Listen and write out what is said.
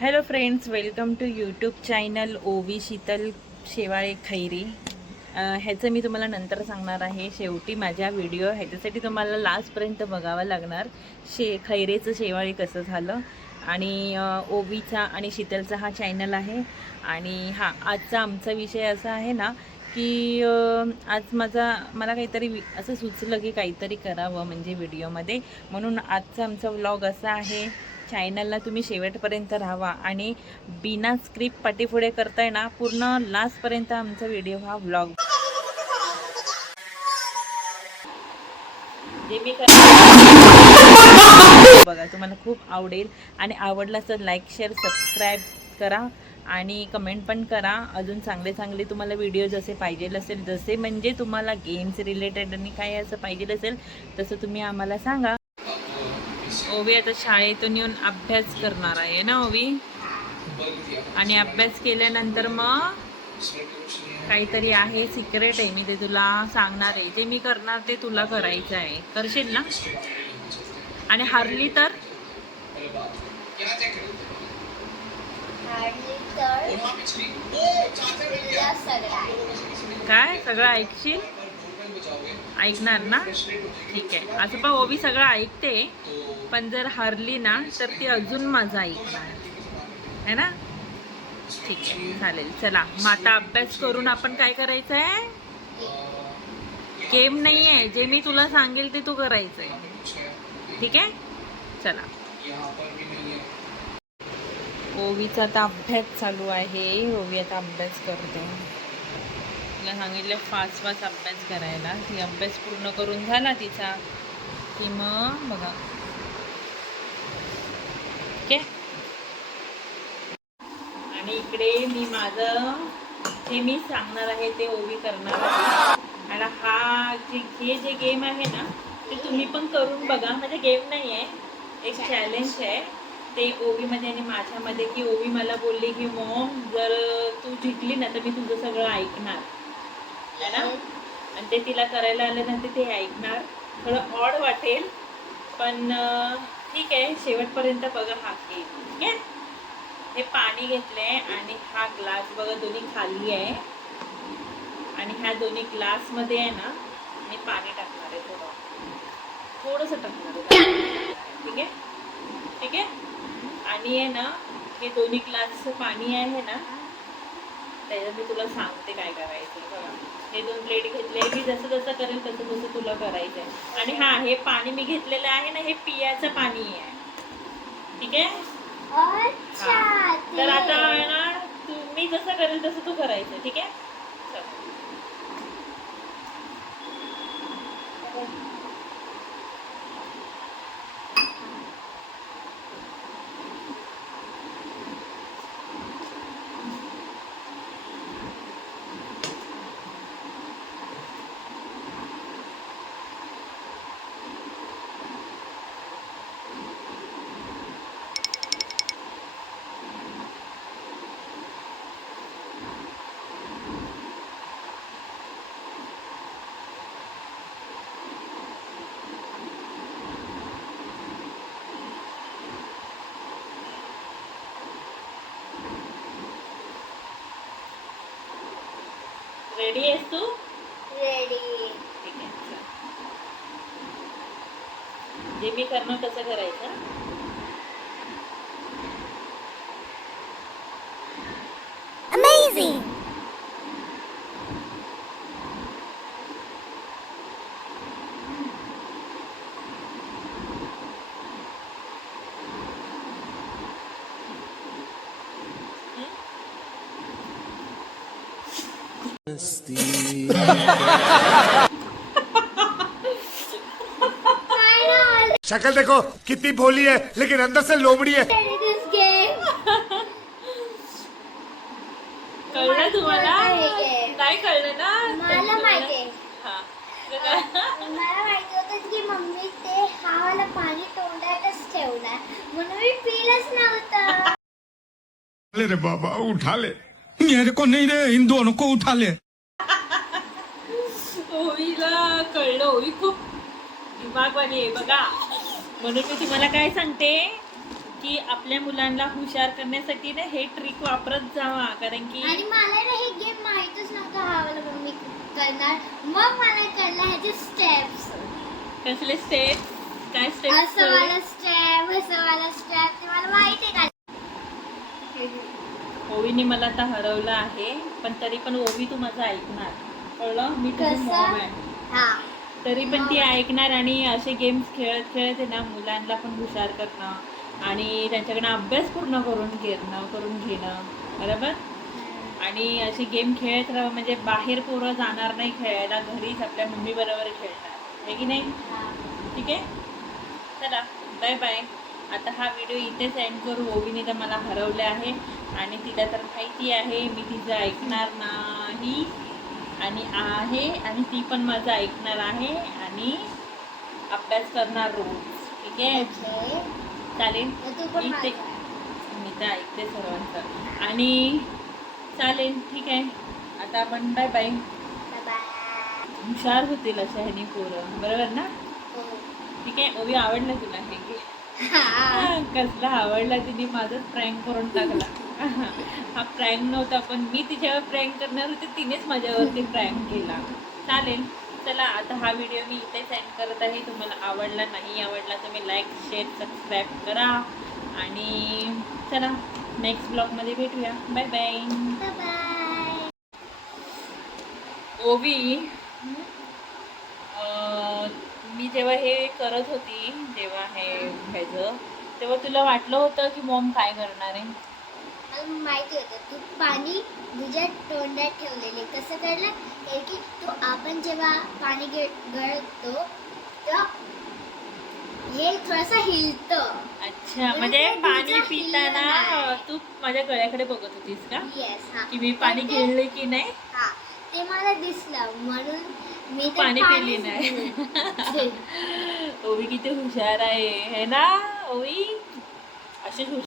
Hello friends, welcome to YouTube channel Ovi Sheetal Shewale Khairi. ह्याचं मी तुम्हाला नंतर सांगणार आहे. शेवटी माझ्या व्हिडिओ ह्याच्यासाठी तुम्हाला लास्टपर्यंत बघावं लागणार. खैरेचं शेवाळे कसं झालं आणि ओवीचा आणि शीतलचा हा चॅनल आहे. आणि हां, आजचा आमचा विषय असा आहे ना की आज मला काहीतरी असं सुचलं की काहीतरी करावं म्हणजे व्हिडिओमध्ये, म्हणून आजचा आमचा व्लॉग असा आहे. चॅनलला तुम्ही शेवटपर्यंत राहावा आणि बिना स्क्रिप्ट पाठीपुढे करताय ना, पूर्ण लास्टपर्यंत आमचा व्हिडिओ हा व्लॉग जे मी बघा, तुम्हाला खूप आवडेल. आणि आवडला तर लाईक शेअर सबस्क्राईब करा आणि कमेंट पण करा. अजून चांगले चांगले तुम्हाला व्हिडिओ जसे पाहिजे असेल, जसे म्हणजे तुम्हाला गेम्स रिलेटेड आणि काय असं पाहिजे असेल तसं तुम्ही आम्हाला सांगा. ओवी आता शाळेतून येऊन अभ्यास करणार आहे ना ओवी, आणि अभ्यास केल्यानंतर मग काहीतरी आहे, सिक्रेट आहे, मी ते तुला सांगणार आहे. जे मी करणार ते तुला करायचं आहे, करशील ना? आणि हारली तर काय सगळं ऐकशील? ऐकणार ना? ठीक आहे. असं पण ओवी सगळं ऐकते, पण जर हरली ना तर ती अजून माझं ऐकणार आहे ना. ठीक आहे, चालेल. चला मग आता अभ्यास करून आपण काय करायचं आहे? गेम नाही आहे, जे मी तुला सांगेल ते तू करायचं आहे. ठीक आहे, चला. ओवीचा आता अभ्यास चालू आहे. ओवी आता अभ्यास करते. तिला सांगितलं फास्ट फास्ट अभ्यास करायला. ती अभ्यास पूर्ण करून झाला तिचा की मग बघा. ओके. आणि इकडे मी माझं जे मी सांगणार आहे ते ओवी करणार आहे. आणि हे जे गेम आहे ना ते तुम्ही पण करून बघा. म्हणजे गेम नाही आहे, एक चॅलेंज आहे ते ओवीमध्ये आणि माझ्यामध्ये. की ओवी मला बोलली की मॉम, जर तू जिंकली ना तर मी तुझं सगळं ऐकणार आहे ना. आणि ते तिला करायला आल्यानंतर ते ऐकणार. थोडं ऑड वाटेल, पण ठीक आहे, शेवटपर्यंत बघा हा गेम. ठीक आहे. हे पाणी घेतलंय आणि हा ग्लास बघा दोन्ही खाली आहे. आणि ह्या दोन्ही ग्लासमध्ये आहे ना मी पाणी टाकणार आहे. थोडंसं टाकणार आहे. ठीक आहे, ठीक आहे. आणि आहे ना हे दोन्ही ग्लासचं पाणी आहे ना, त्याच्यात मी तुला सांगते काय करायचं. बघा, हे 2 प्लेट घेतले. मी जसं जसं करेल तसं तसं तुला करायचं आहे. आणि हां, हे पाणी मी घेतलेलं आहे ना, हे पियाचं पाणी आहे. ठीक आहे. तर आता ना मी जसं करेल तसं तू करायचं. ठीक आहे. रेडी आहेस तू? रेडी. ठीक आहे. जे मी करणार कसं करायचं? Amazing! शक्ल देखो कितनी भोली है, लेकिन अंदर से लोमड़ी है. कळलं तुम्हाला? काय कळलं ना? मला माहिती आहे. हा. मला माहिती होतं की मम्मी ते हा वाला पाणी तोंडातच ठेवणार, म्हणून मी पिलंच नव्हतं. ले रे बाबा, उठा ले. मेरे को नहीं रे, इन दोनों को उठा ले. ओवीला कळलं. ओवी खूप दिमागवाणी आहे बघा. म्हणून मी तुम्हाला काय सांगते की आपल्या मुलांना हुशार करण्यासाठी ना हे ट्रिक वापरत जावा, कारण की आणि मला ना हे गेम माहितच नव्हतं हा वाला मम्मी करणार. मग मला कळलं ह्याचे स्टेप्स. कसले स्टेप, काय असं स्टेप. वाला स्टेप, असं वाला स्टेप ते मला माहिती आहे का. ओवीने मला आता हरवलं आहे, पण तरी पण ओवी तू माझं ऐकणार, कळलं. मी तुझी कसं? मॉम आहे, हा तरी पण ती ऐकणार आणि असे गेम्स खेळत खेळत आहे ना मुलांना पण हुशार करणं आणि त्यांच्याकडनं अभ्यास पूर्ण करून घेणं बरोबर. आणि असे गेम खेळत राहा, म्हणजे बाहेर पोरं जाणार नाही खेळायला, घरीच आपल्या मम्मी बरोबर खेळणार आहे की नाही. ठीक आहे, चला बाय बाय. आता हा व्हिडिओ इथेच एंड करू. ओवीने तर मला हरवले आहे आणि तिला तर माहिती आहे मी तिचं ऐकणार नाही आणि ती पण माझं ऐकणार आहे आणि अभ्यास करणार रोज. ठीक आहे, ओके. चालेल. तू पण इथे मी तर ऐकते सर्वांचं आणि चालेल. ठीक आहे, आता आपण बाय बाय. बाय. हुशार होतील अशा ह्यानी पोरं, बरोबर ना. ठीक आहे, ओवी आवडलं तुला हे की कसला आवडला, तिने माझंच प्रँक करून टाकला. हा प्रँक नव्हता, पण मी तिच्यावर प्रँक करणार होते, तिनेच माझ्यावरती प्रँक केला. चालेल, चला आता हा व्हिडिओ मी इथेच एंड करत आहे. तुम्हाला आवडला नाही आवडला तुम्ही लाईक शेअर सबस्क्राईब करा आणि चला नेक्स्ट ब्लॉगमध्ये भेटूया. Bye bye. बाय. ओवी, मी जेव्हा हे करत होती, जेव्हा हे ह्याचं, तेव्हा तुला वाटलं होतं की मॉम काय करणार आहे. मला माहिती होतं तू पाणी तुझ्या तोंडात ठेवलेले. कसं कळलं कारण की तो आपण जेव्हा पाणी गळतो तेव्हा हे थोडंसं हिलतं. अच्छा, म्हणजे पाणी पिताना तू माझ्या गळ्याकडे बघत होतीस का येस. हा की मी पाणी गिळले की नाही. हा ते मला दिसलं म्हणून मी ते पाणी पिली पाणीच नाही. पिलं. ओवी किती हुशार आहे है ना. ओवी अशीच हुशार